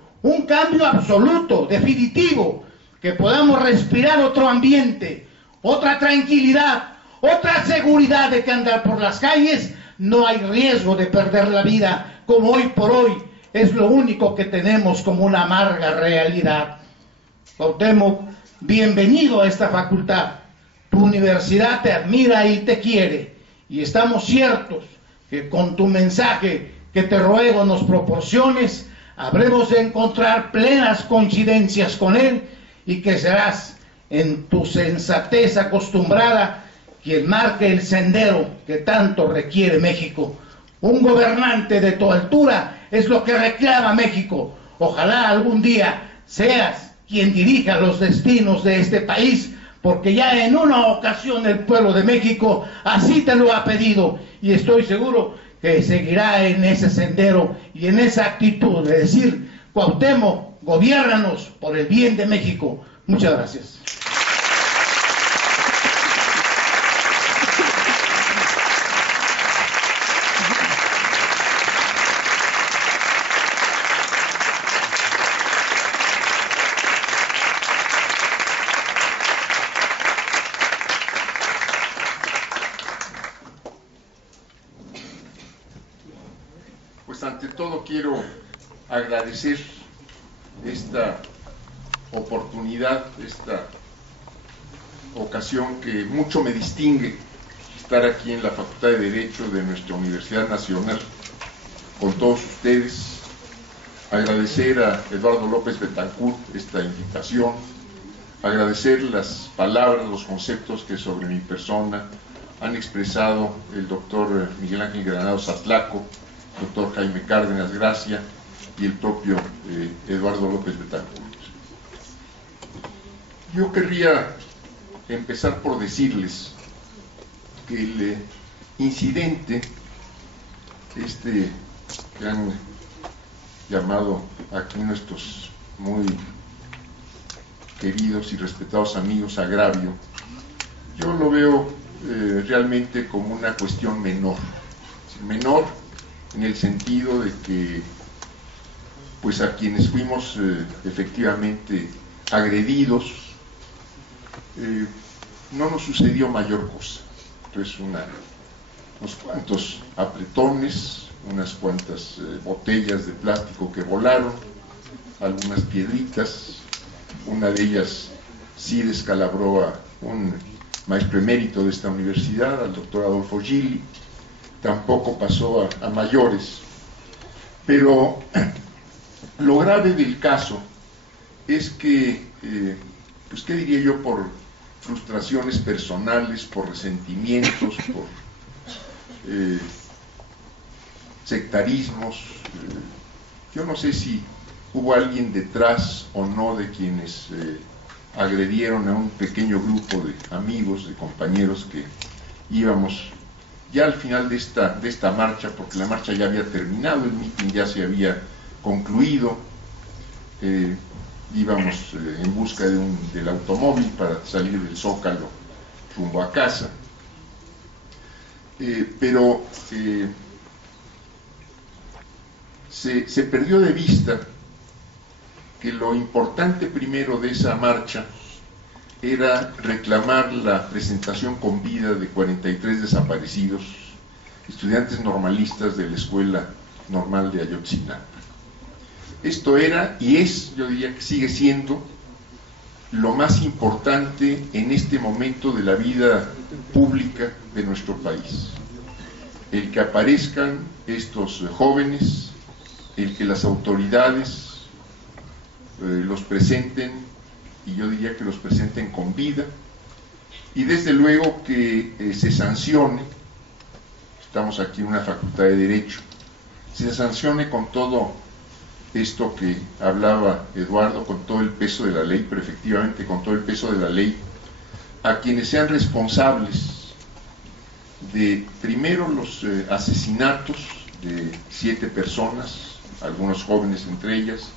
absoluto, definitivo, que podamos respirar otro ambiente, otra tranquilidad, otra seguridad de que andar por las calles no hay riesgo de perder la vida, como hoy por hoy es lo único que tenemos como una amarga realidad. Cuauhtémoc, bienvenido a esta facultad. Tu universidad te admira y te quiere, y estamos ciertos que con tu mensaje que te ruego nos proporciones, habremos de encontrar plenas coincidencias con él, y que serás, en tu sensatez acostumbrada, quien marque el sendero que tanto requiere México. Un gobernante de tu altura es lo que reclama México. Ojalá algún día seas quien dirija los destinos de este país, porque ya en una ocasión el pueblo de México así te lo ha pedido, y estoy seguro que seguirá en ese sendero y en esa actitud de decir: Cuauhtémoc, gobiérnanos por el bien de México. Muchas gracias. Ante todo quiero agradecer esta oportunidad, esta ocasión que mucho me distingue estar aquí en la Facultad de Derecho de nuestra Universidad Nacional con todos ustedes. Agradecer a Eduardo López Betancourt esta invitación, agradecer las palabras, los conceptos que sobre mi persona han expresado el doctor Miguel Ángel Granados Atlaco, doctor Jaime Cárdenas Gracia y el propio Eduardo López Betancourt. Yo querría empezar por decirles que el incidente, que han llamado aquí nuestros muy queridos y respetados amigos agravio, yo lo veo realmente como una cuestión menor en el sentido de que pues a quienes fuimos efectivamente agredidos no nos sucedió mayor cosa. Entonces unos cuantos apretones, unas cuantas botellas de plástico que volaron, algunas piedritas, una de ellas sí descalabró a un maestro emérito de esta universidad, al doctor Adolfo Gili. Tampoco pasó a mayores, pero lo grave del caso es que, pues qué diría yo, por frustraciones personales, por resentimientos, por sectarismos, yo no sé si hubo alguien detrás o no de quienes agredieron a un pequeño grupo de amigos, de compañeros que íbamos ya al final de esta marcha, porque la marcha ya había terminado, el mitin ya se había concluido, íbamos en busca del automóvil para salir del Zócalo rumbo a casa, pero se perdió de vista que lo importante primero de esa marcha era reclamar la presentación con vida de 43 desaparecidos, estudiantes normalistas de la Escuela Normal de Ayotzinapa. Esto era y es, yo diría que sigue siendo, lo más importante en este momento de la vida pública de nuestro país. El que aparezcan estos jóvenes, el que las autoridades los presenten, y yo diría que los presenten con vida, y desde luego que se sancione, estamos aquí en una facultad de Derecho, se sancione con todo esto que hablaba Eduardo, con todo el peso de la ley, pero efectivamente con todo el peso de la ley, a quienes sean responsables de, primero, los asesinatos de 7 personas, algunos jóvenes entre ellas,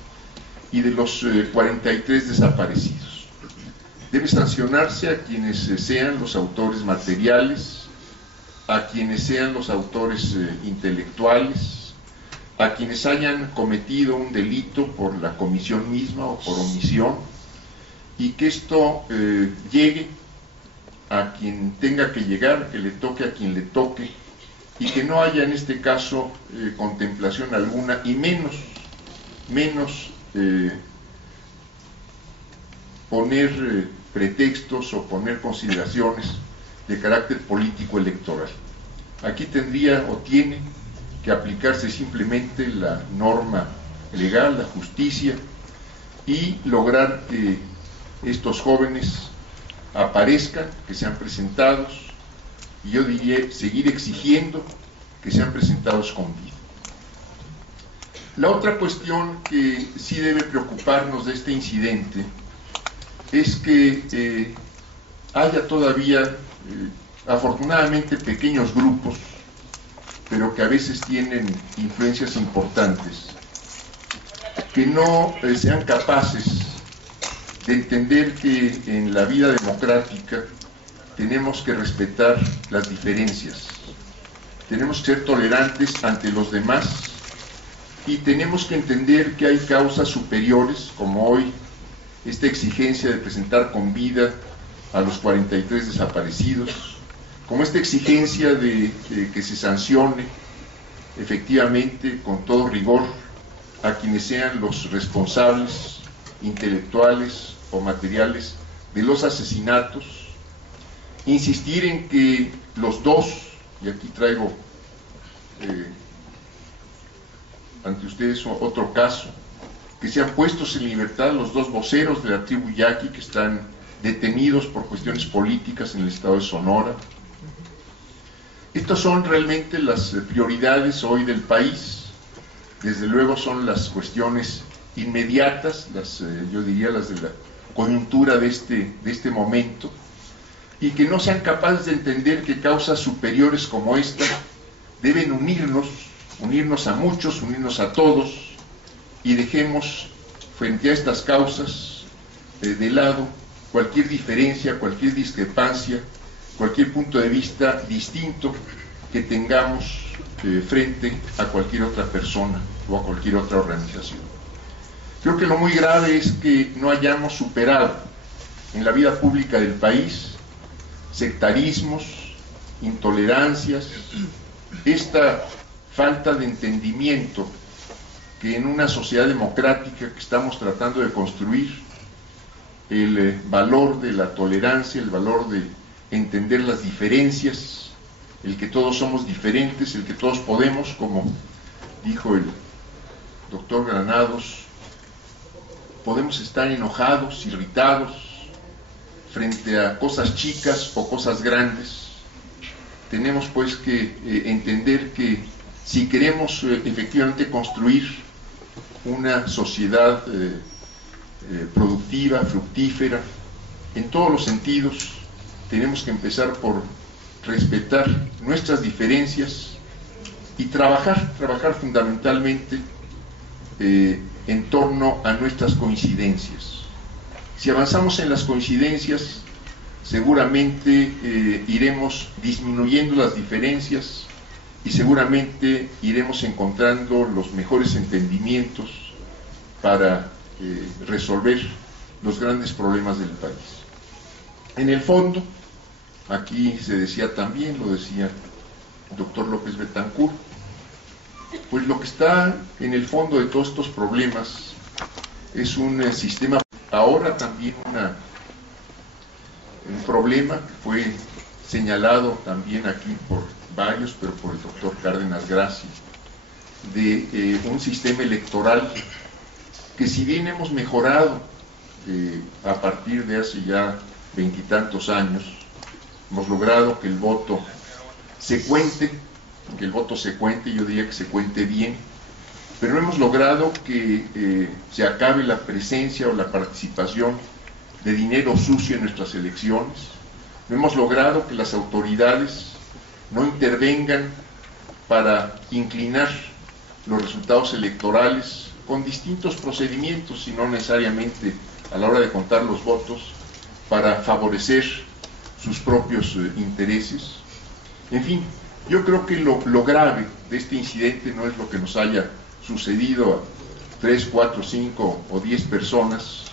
y de los 43 desaparecidos. Debe sancionarse a quienes sean los autores materiales, a quienes sean los autores intelectuales, a quienes hayan cometido un delito por la comisión misma o por omisión, y que esto llegue a quien tenga que llegar, que le toque a quien le toque, y que no haya en este caso contemplación alguna, y menos poner pretextos o poner consideraciones de carácter político electoral. Aquí tendría o tiene que aplicarse simplemente la norma legal, la justicia, y lograr que estos jóvenes aparezcan, que sean presentados, y yo diría seguir exigiendo que sean presentados con vida. La otra cuestión que sí debe preocuparnos de este incidente es que haya todavía, afortunadamente, pequeños grupos, pero que a veces tienen influencias importantes, que no sean capaces de entender que en la vida democrática tenemos que respetar las diferencias, tenemos que ser tolerantes ante los demás, y tenemos que entender que hay causas superiores, como hoy esta exigencia de presentar con vida a los 43 desaparecidos, como esta exigencia de que se sancione efectivamente con todo rigor a quienes sean los responsables intelectuales o materiales de los asesinatos, insistir en que los dos, y aquí traigo ante ustedes otro caso, que sean puestos en libertad los 2 voceros de la tribu Yaqui que están detenidos por cuestiones políticas en el estado de Sonora. Estas son realmente las prioridades hoy del país. Desde luego son las cuestiones inmediatas, yo diría las de la coyuntura de este momento, y que no sean capaces de entender que causas superiores como esta deben unirnos a muchos, unirnos a todos, y dejemos frente a estas causas de lado cualquier diferencia, cualquier discrepancia, cualquier punto de vista distinto que tengamos frente a cualquier otra persona o a cualquier otra organización. Creo que lo muy grave es que no hayamos superado en la vida pública del país sectarismos, intolerancias, esta falta de entendimiento que en una sociedad democrática que estamos tratando de construir, el valor de la tolerancia, el valor de entender las diferencias, el que todos somos diferentes, el que todos podemos, como dijo el doctor Granados, podemos estar enojados, irritados frente a cosas chicas o cosas grandes. Tenemos pues que entender que si queremos efectivamente construir una sociedad productiva, fructífera, en todos los sentidos. Tenemos que empezar por respetar nuestras diferencias y trabajar fundamentalmente en torno a nuestras coincidencias. Si avanzamos en las coincidencias, seguramente iremos disminuyendo las diferencias y seguramente iremos encontrando los mejores entendimientos para resolver los grandes problemas del país. En el fondo, aquí se decía también, lo decía el doctor López Betancourt, pues lo que está en el fondo de todos estos problemas es un sistema, ahora también un problema que fue señalado también aquí por varios, pero por el doctor Cárdenas Graci, de un sistema electoral que, si bien hemos mejorado a partir de hace ya veintitantos años, hemos logrado que el voto se cuente, yo diría que se cuente bien, pero no hemos logrado que se acabe la presencia o la participación de dinero sucio en nuestras elecciones. No hemos logrado que las autoridades no intervengan para inclinar los resultados electorales con distintos procedimientos, sino necesariamente a la hora de contar los votos para favorecer sus propios intereses. En fin, yo creo que lo grave de este incidente no es lo que nos haya sucedido a 3, 4, 5 o 10 personas,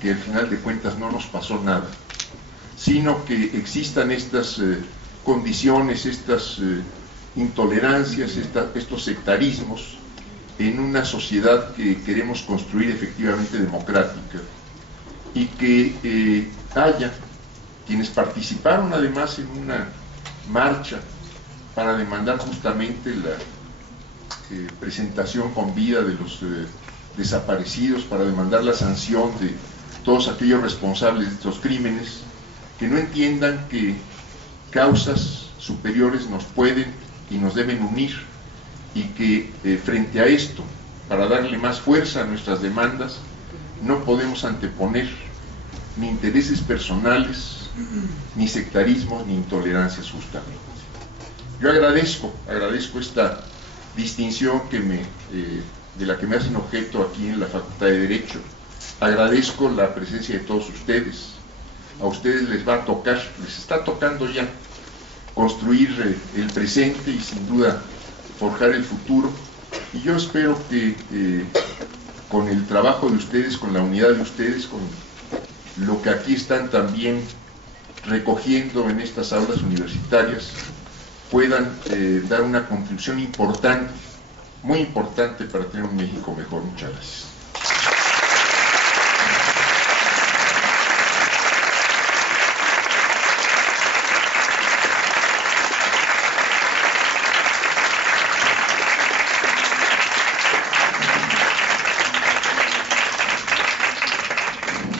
que al final de cuentas no nos pasó nada, sino que existan estas condiciones, estas intolerancias, estos sectarismos en una sociedad que queremos construir efectivamente democrática, y que haya quienes participaron además en una marcha para demandar justamente la presentación con vida de los desaparecidos, para demandar la sanción de todos aquellos responsables de estos crímenes, que no entiendan que causas superiores nos pueden y nos deben unir, y que frente a esto, para darle más fuerza a nuestras demandas, no podemos anteponer ni intereses personales, ni sectarismos, ni intolerancias justamente. Yo agradezco esta distinción de la que me hacen objeto aquí en la Facultad de Derecho. Agradezco la presencia de todos ustedes. A ustedes les está tocando ya construir el presente y sin duda forjar el futuro. Y yo espero que con el trabajo de ustedes, con la unidad de ustedes, con lo que aquí están también recogiendo en estas aulas universitarias, puedan dar una contribución importante, muy importante, para tener un México mejor. Muchas gracias.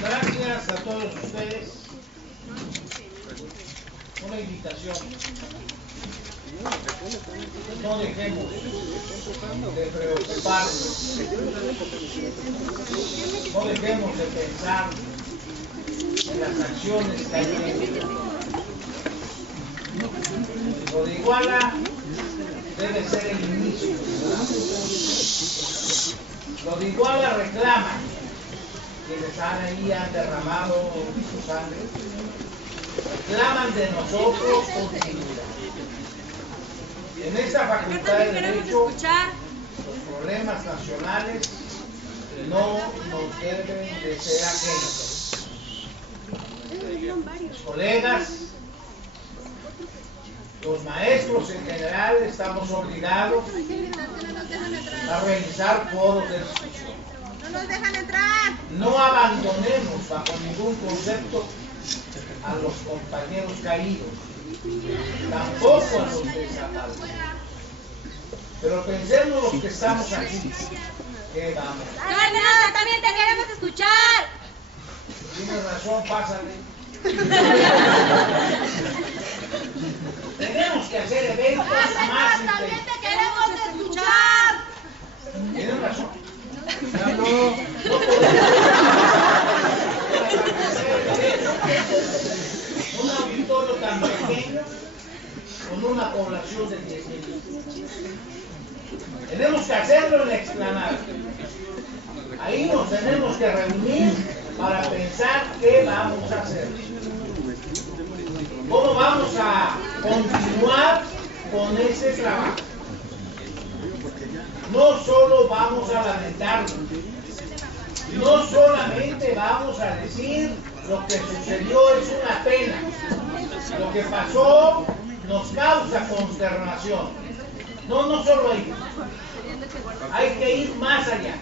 Gracias a todos ustedes. Una invitación. No dejemos de preocuparnos, no dejemos de pensar en las acciones que hay que hacer. Lo de Iguala debe ser el inicio. Lo de Iguala reclama, quienes han derramado su sangre, reclaman de nosotros continuidad. En esta Facultad de Derecho, los problemas nacionales no nos deben de ser ajenos. Los colegas, los maestros en general, estamos obligados a realizar foros de discusión. ¡No nos dejan entrar! No abandonemos bajo ningún concepto a los compañeros caídos, tampoco a los desaparecidos. Pero pensemos los que estamos aquí, ¿qué vamos? ¡Cárdenas, también te queremos escuchar! Tienes razón, pásale. Tenemos que hacer eventos más ¡Cárdenas, también te queremos escuchar! Tienes razón. con una población de 10,000. Tenemos que hacerlo en la explanada. Ahí nos tenemos que reunir para pensar qué vamos a hacer. ¿Cómo vamos a continuar con ese trabajo? No solo vamos a lamentarnos, no solamente vamos a decir lo que sucedió es una pena, lo que pasó nos causa consternación. No solo ahí, hay que ir más allá,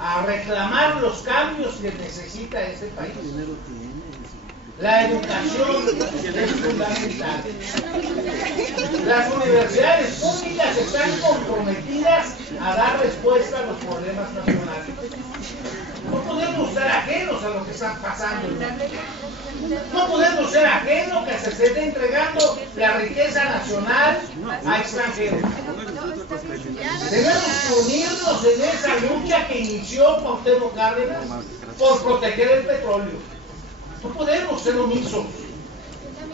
a reclamar los cambios que necesita este país. La educación es fundamental. Las universidades públicas están comprometidas a dar respuesta a los problemas nacionales. No podemos ser ajenos a lo que está pasando. No podemos ser ajenos que se esté entregando la riqueza nacional a extranjeros. Debemos unirnos en esa lucha que inició Cuauhtémoc Cárdenas por proteger el petróleo. No podemos ser omisos,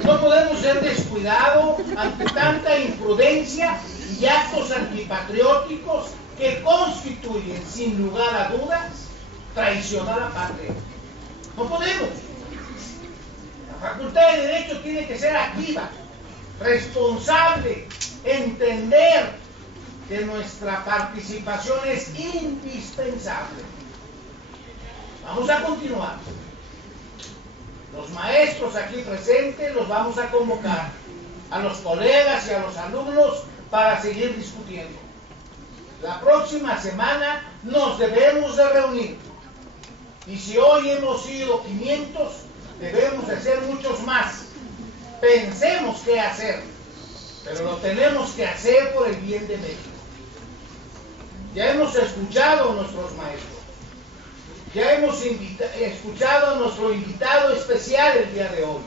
no podemos ser descuidados ante tanta imprudencia y actos antipatrióticos que constituyen, sin lugar a dudas, traición a la patria. No podemos. La Facultad de Derecho tiene que ser activa, responsable, entender que nuestra participación es indispensable. Vamos a continuar. Los maestros aquí presentes los vamos a convocar, a los colegas y a los alumnos para seguir discutiendo. La próxima semana nos debemos de reunir. Y si hoy hemos sido 500, debemos de ser muchos más. Pensemos qué hacer, pero lo tenemos que hacer por el bien de México. Ya hemos escuchado a nuestros maestros. Ya hemos escuchado a nuestro invitado especial el día de hoy.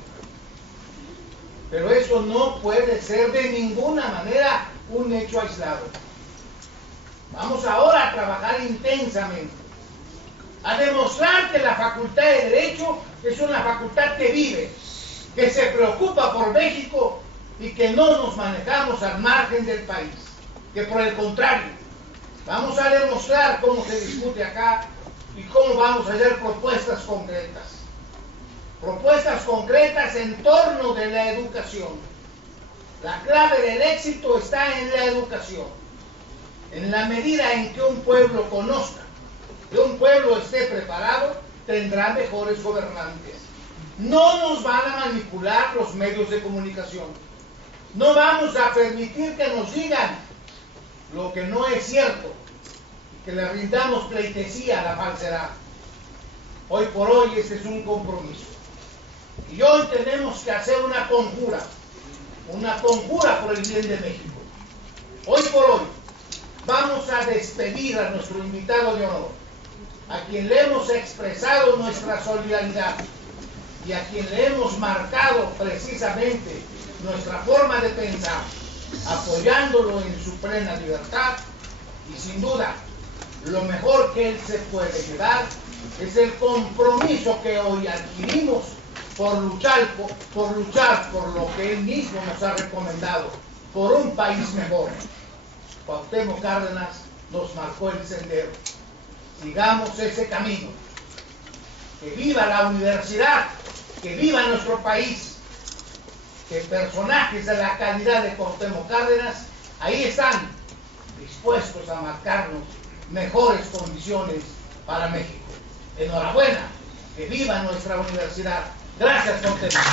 Pero eso no puede ser de ninguna manera un hecho aislado. Vamos ahora a trabajar intensamente, a demostrar que la Facultad de Derecho es una facultad que vive, que se preocupa por México y que no nos manejamos al margen del país. Que por el contrario, vamos a demostrar cómo se discute acá y cómo vamos a hacer propuestas concretas. Propuestas concretas en torno de la educación. La clave del éxito está en la educación. En la medida en que un pueblo conozca, que un pueblo esté preparado, tendrá mejores gobernantes. No nos van a manipular los medios de comunicación. No vamos a permitir que nos digan lo que no es cierto, que le rindamos pleitesía a la falsedad. Hoy por hoy este es un compromiso. Y hoy tenemos que hacer una conjura por el bien de México. Hoy por hoy vamos a despedir a nuestro invitado de honor, a quien le hemos expresado nuestra solidaridad y a quien le hemos marcado precisamente nuestra forma de pensar, apoyándolo en su plena libertad. Y sin duda, lo mejor que él se puede llevar es el compromiso que hoy adquirimos por luchar por lo que él mismo nos ha recomendado, por un país mejor. Cuauhtémoc Cárdenas nos marcó el sendero. Sigamos ese camino. Que viva la universidad, que viva nuestro país, que personajes de la calidad de Cuauhtémoc Cárdenas ahí están dispuestos a marcarnos mejores condiciones para México. Enhorabuena, que viva nuestra universidad. Gracias, Cuauhtémoc.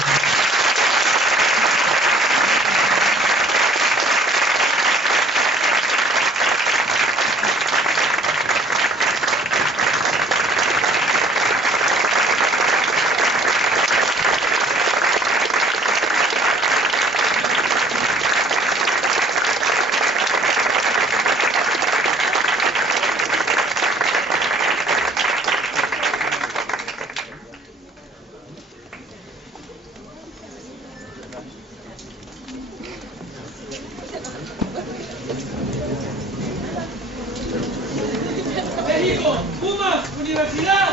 México, Pumas, Universidad.